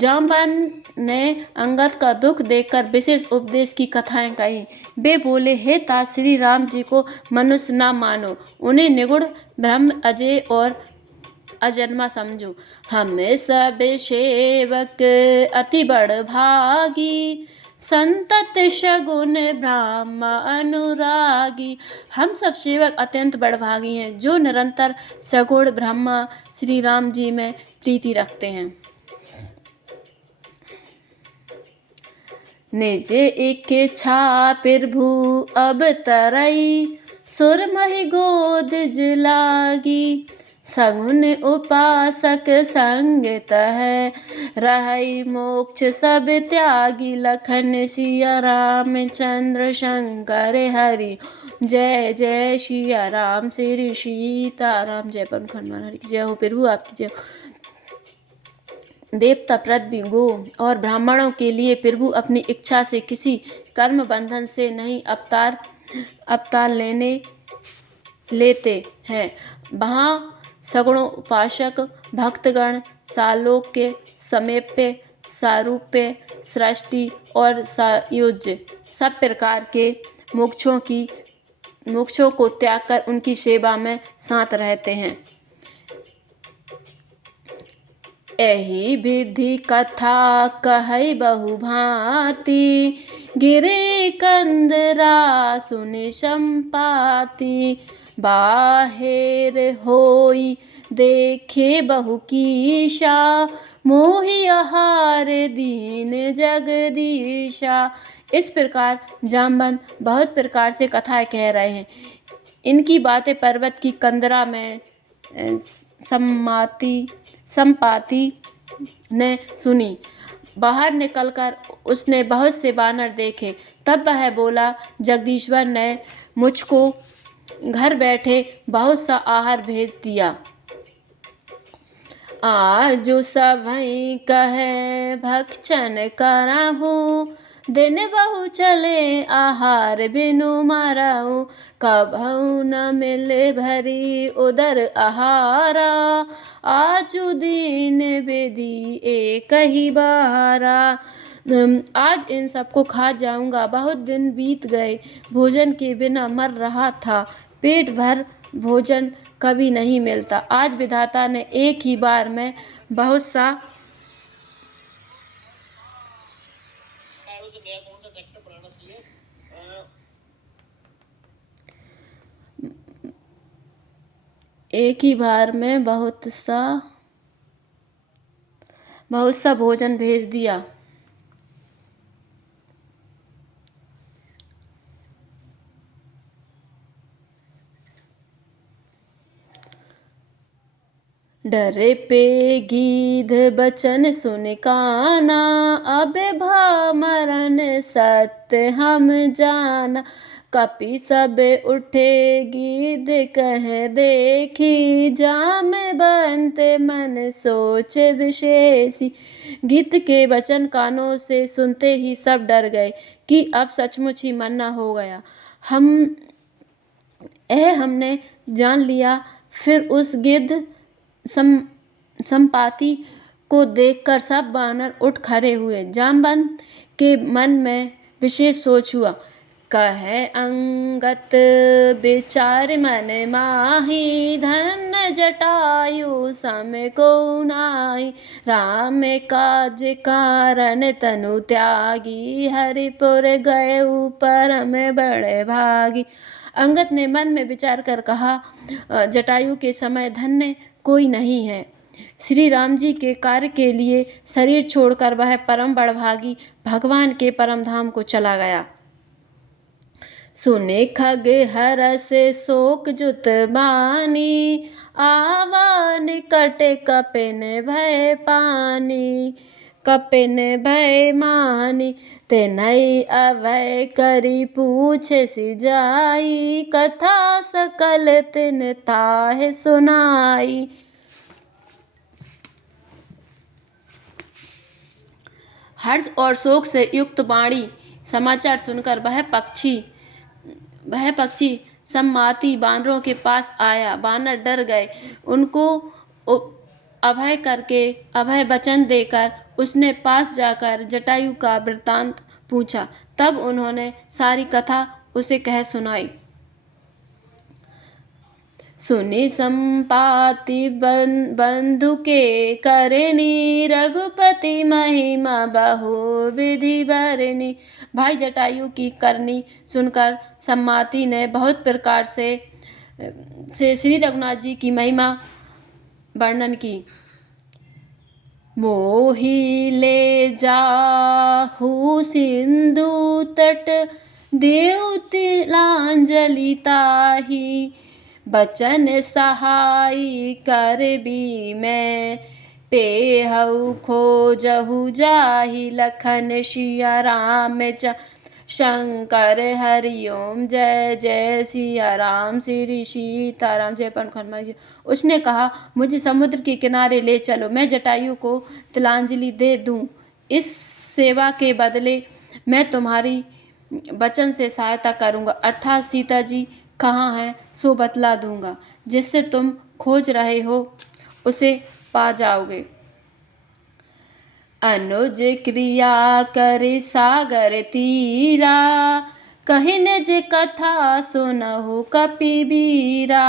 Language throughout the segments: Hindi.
जाम्बन ने अंगद का दुख देखकर विशेष उपदेश की कथाएं कही। वे बोले, हे तात, श्री राम जी को मनुष्य न मानो, उन्हें निगुण ब्रह्म अजय और अजन्मा समझो। हम सब सेवक अति बड़ भागी, संतत शगुन ब्रह्म अनुरागी। हम सब सेवक अत्यंत बड़भागी हैं जो निरंतर सगुण ब्रह्मा श्री राम जी में प्रीति रखते हैं। निज इच्छा प्रभु अब तरई, सुरमहि गोद लागी। सगुन उपासक संग तह, रहई मोक्ष सब त्यागी। लखन सिया रामचंद्र शंकर हरि, जय जय सिया राम श्री सीताराम। जय पवन हनुमान हरि की जय हो। प्रभु आपकी जय हो। देवता, पृथ्वी, गो और ब्राह्मणों के लिए प्रभु अपनी इच्छा से किसी कर्म बंधन से नहीं अवतार लेते हैं। वहाँ सगुणों उपासक भक्तगण सालोक्य, समीप्य, सारूप्य, सृष्टि और सायुज्य सब प्रकार के मोक्षों को त्याग कर उनकी सेवा में साथ रहते हैं। एहि विधि कथा कहै बहु भांति, गिरे कंदरा सुनि संपाति। बाहिर होई देखे बहु कीशा, मोहि आहार दीन जगदीशा। इस प्रकार जाम्बन बहुत प्रकार से कथाएं कह रहे हैं। इनकी बातें पर्वत की कंदरा में संपाति ने सुनी। बाहर निकलकर उसने बहुत से बानर देखे। तब वह बोला, जगदीश्वर ने मुझको घर बैठे बहुत सा आहार भेज दिया। आजु सबहि कहे भक्षण करहु, दिन बहु चले आहार बिनु मारहु। कभउ न मिले भरी उदर आहारा, आजु दीन विधि एक ही बारा। आज इन सबको खा जाऊंगा। बहुत दिन बीत गए, भोजन के बिना मर रहा था। पेट भर भोजन कभी नहीं मिलता। आज विधाता ने एक ही बार में बहुत सा भोजन भेज दिया। डरे पे गीध बचन सुन काना, अबे भा मरन सत्य हम जाना। कपि सब उठे गीध कह देखी, जाम बंत मन सोच विशेषी। गीत के वचन कानों से सुनते ही सब डर गए कि अब सचमुच ही मरना हो गया। हमने जान लिया। फिर उस गिद्ध संपाति को देखकर सब बानर उठ खड़े हुए। जाम्बन के मन में विशेष सोच हुआ। कहे अंगत विचार मन माही, धन जटायु सम को नाहि। राम काज कारण तनु त्यागी, हरिपुर गए परम बड़े भागी। अंगद ने मन में विचार कर कहा, जटायु के समय धन्य कोई नहीं है। श्री राम जी के कार्य के लिए शरीर छोड़कर वह परम बड़भागी भगवान के परम धाम को चला गया। सुने खग हरस शोक जुत बानी, आवा निकट कपिन भय पानी। कपिन भय मानी, तेनहि अभय करी पूछे सिजाई। कथा सकल तिन ताहि सुनाई। हर्ष और शोक से युक्त वाणी समाचार सुनकर वह पक्षी सम्माति बानरों के पास आया। बानर डर गए। अभय करके अभय वचन देकर उसने पास जाकर जटायु का वृत्तांत पूछा। तब उन्होंने सारी कथा उसे कह सुनाई। सुनि संपाति बंधु के करनी, रघुपति महिमा बहु विधि बरनी। भाई जटायु की करनी सुनकर संपाति ने बहुत प्रकार से श्री रघुनाथ जी की महिमा वर्णन की। मोहि ले जाहु सिंधु तट, देव तिलांजलि ताहि। बचन सहाय कर भी मैं, पेहु खोजहु जाहि। लखन सिया राम शंकर हरि ओम, जय जय सिया राम श्री सीताराम जय। पवन हनुमान जी। उसने कहा, मुझे समुद्र के किनारे ले चलो, मैं जटायु को तिलांजलि दे दूं। इस सेवा के बदले मैं तुम्हारी वचन से सहायता करूंगा, अर्थात सीता जी कहाँ हैं सो बतला दूंगा, जिससे तुम खोज रहे हो उसे पा जाओगे। अनुज क्रिया कर सागर तीरा, कहि निज कथा सुनहु कपिबीरा।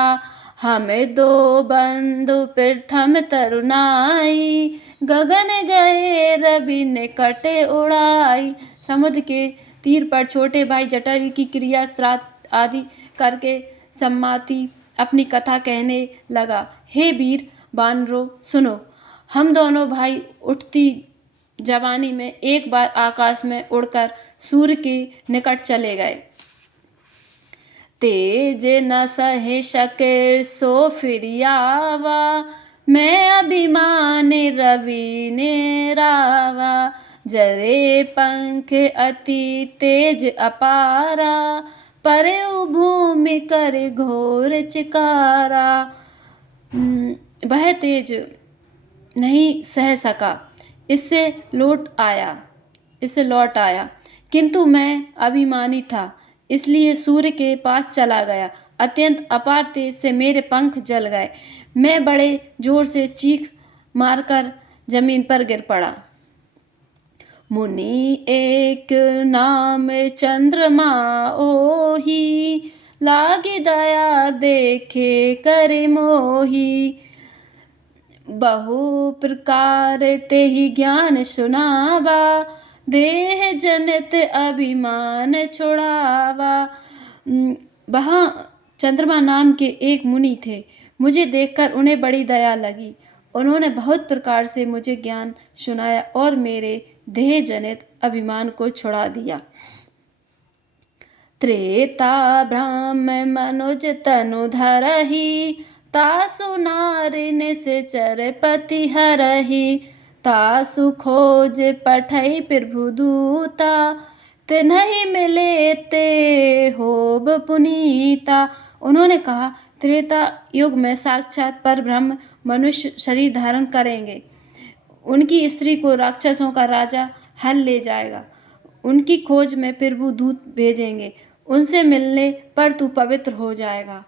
हमें दो बंधु प्रथम तरुणाई, गगन गए रवि निकट उड़ाई। समुद्र के तीर पर छोटे भाई जटायु की क्रिया श्राद्ध आदि करके संपाति अपनी कथा कहने लगा। हे वीर वानरों सुनो, हम दोनों भाई उठती जवानी में एक बार आकाश में उड़कर सूर्य के निकट चले गए। तेज न सहे सके सो फिर आवा, मैं अभिमान रवि ने रावा। जरे पंख अति तेज अपारा, परे भूमि कर घोर चिकारा। वह तेज नहीं सह सका, इससे लौट आया, किंतु मैं अभिमानी था, इसलिए सूर्य के पास चला गया। अत्यंत अपार तेज से मेरे पंख जल गए, मैं बड़े जोर से चीख मारकर जमीन पर गिर पड़ा। मुनि एक नाम चंद्रमा ओही, लागे दया देखे करे मोही। बहु प्रकार तेहि ज्ञान सुनावा, देह जनित अभिमान छुड़ावा। वहाँ चंद्रमा नाम के एक मुनि थे, मुझे देखकर उन्हें बड़ी दया लगी। उन्होंने बहुत प्रकार से मुझे ज्ञान सुनाया और मेरे देह जनित अभिमान को छुड़ा दिया। त्रेता ब्रह्म मनुज तनु धरहि, तासु नारि निश्चर पति हरहि। तासु खोज पठई प्रभु दूता, तिन्हि मिले ते होब पुनीता। उन्होंने कहा, त्रेता युग में साक्षात पर ब्रह्म मनुष्य शरीर धारण करेंगे। उनकी स्त्री को राक्षसों का राजा हल ले जाएगा। उनकी खोज में प्रभु दूत भेजेंगे, उनसे मिलने पर तू पवित्र हो जाएगा।